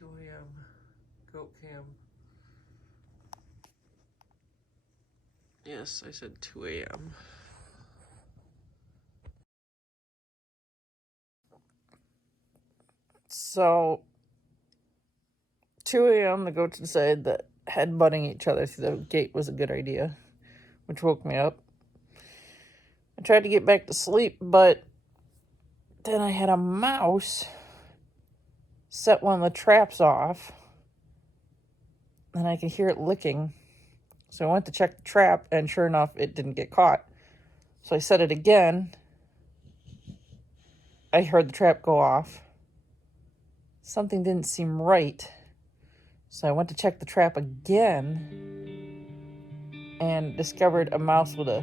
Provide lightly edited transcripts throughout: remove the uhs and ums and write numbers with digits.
2 a.m. goat cam. Yes, I said 2 a.m. So, 2 a.m. the goats decided that headbutting each other through the gate was a good idea, which woke me up. I tried to get back to sleep, but then I had a mouse set one of the traps off, and I could hear it licking. So I went to check the trap, and sure enough, it didn't get caught. So I set it again. I heard the trap go off. Something didn't seem right. So I went to check the trap again and discovered a mouse with a...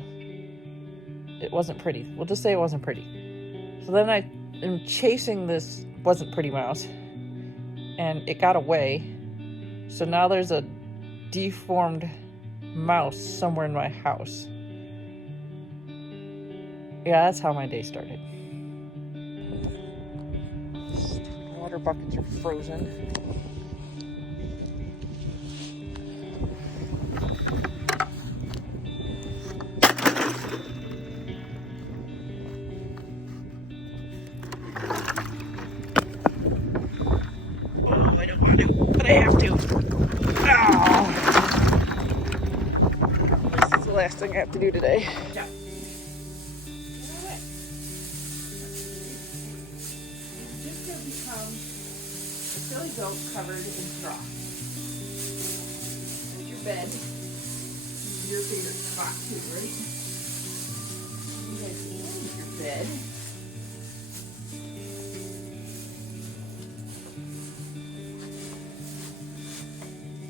It wasn't pretty. We'll just say it wasn't pretty. So then I am chasing this wasn't pretty mouse, and it got away. So now there's a deformed mouse somewhere in my house. Yeah, that's how my day started. Water buckets are frozen. Oh, I don't want to, but I have to. Oh. This is the last thing I have to do today. Yeah. Silly goat covered in straw. There's your bed. This is your favorite spot too, right? You guys eat your bed.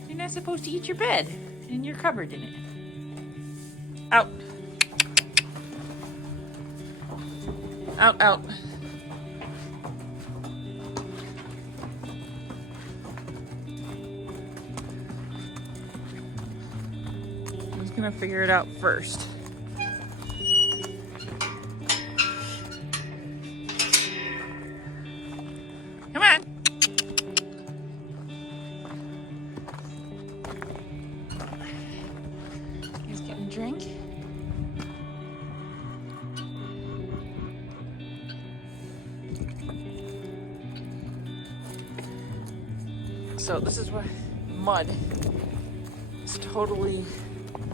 You're not supposed to eat your bed, and you're covered in it. Out. Out, out. Gonna figure it out first. Come on. He's getting a drink. So this is what mud is totally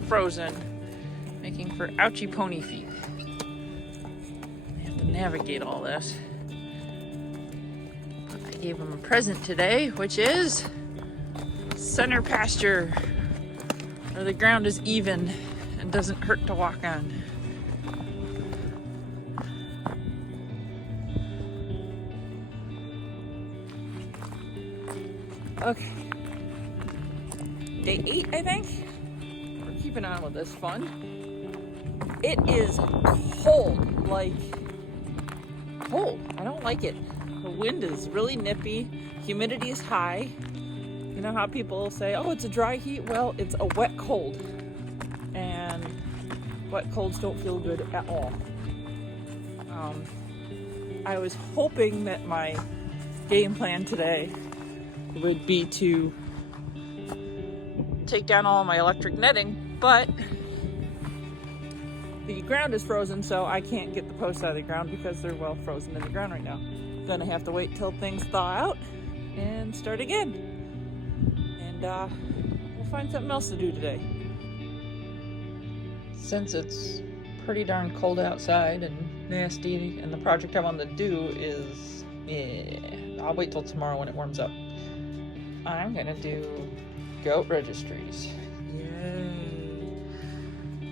frozen, making for ouchy pony feet. I have to navigate all this. But I gave him a present today, which is center pasture, where the ground is even and doesn't hurt to walk on. Okay. Day 8, I think. Keeping on with this fun. It is cold, like cold. I don't like it. The wind is really nippy. Humidity is high. You know how people say, oh, it's a dry heat? Well, it's a wet cold. And wet colds don't feel good at all. I was hoping that my game plan today would be to take down all my electric netting, but the ground is frozen, so I can't get the posts out of the ground because they're well frozen in the ground right now. Gonna have to wait till things thaw out and start again. And we'll find something else to do today. Since it's pretty darn cold outside and nasty, and the project I want to do is, I'll wait till tomorrow when it warms up. I'm gonna do goat registries. Yay!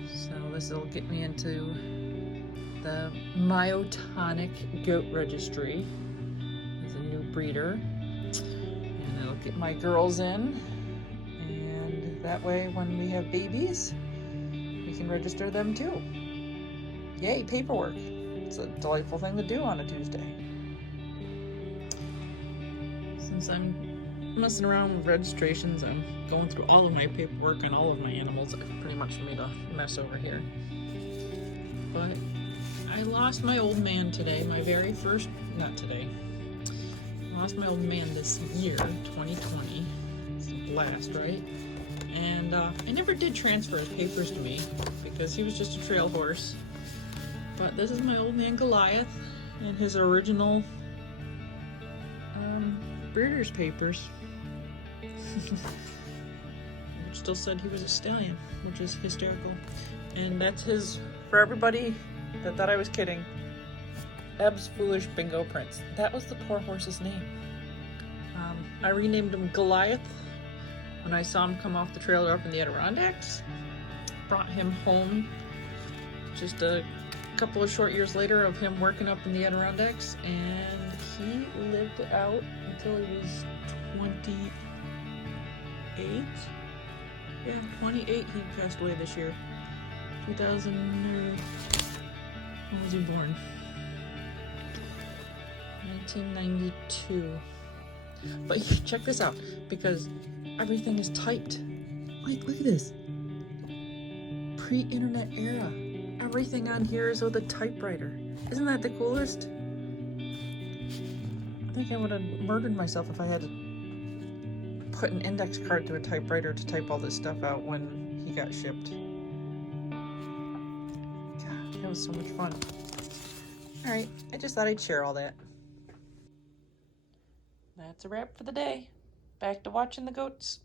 So this will get me into the myotonic goat registry as a new breeder, and it'll get my girls in, and that way when we have babies we can register them too. Yay, paperwork. It's a delightful thing to do on a Tuesday. Since I'm messing around with registrations, I'm going through all of my paperwork on all of my animals. I've pretty much made a mess over here. But I lost my old man today, my very first, not today, Lost my old man this year, 2020. It's a blast, right? And I never did transfer his papers to me because he was just a trail horse. But this is my old man Goliath and his original breeder's papers. Which still said he was a stallion, which is hysterical. And that's his, for everybody that thought I was kidding, Ebb's Foolish Bingo Prince. That was the poor horse's name. I renamed him Goliath when I saw him come off the trailer up in the Adirondacks. Brought him home just a couple of short years later of him working up in the Adirondacks, and he lived out until he was 28. Yeah, 28. He passed away this year. 2000. When was he born? 1992. But check this out, because everything is typed. Like, look at this. Pre-internet era. Everything on here is with a typewriter. Isn't that the coolest? I think I would have murdered myself if I had to put an index card to a typewriter to type all this stuff out when he got shipped. God, that was so much fun. Alright, I just thought I'd share all that. That's a wrap for the day. Back to watching the goats.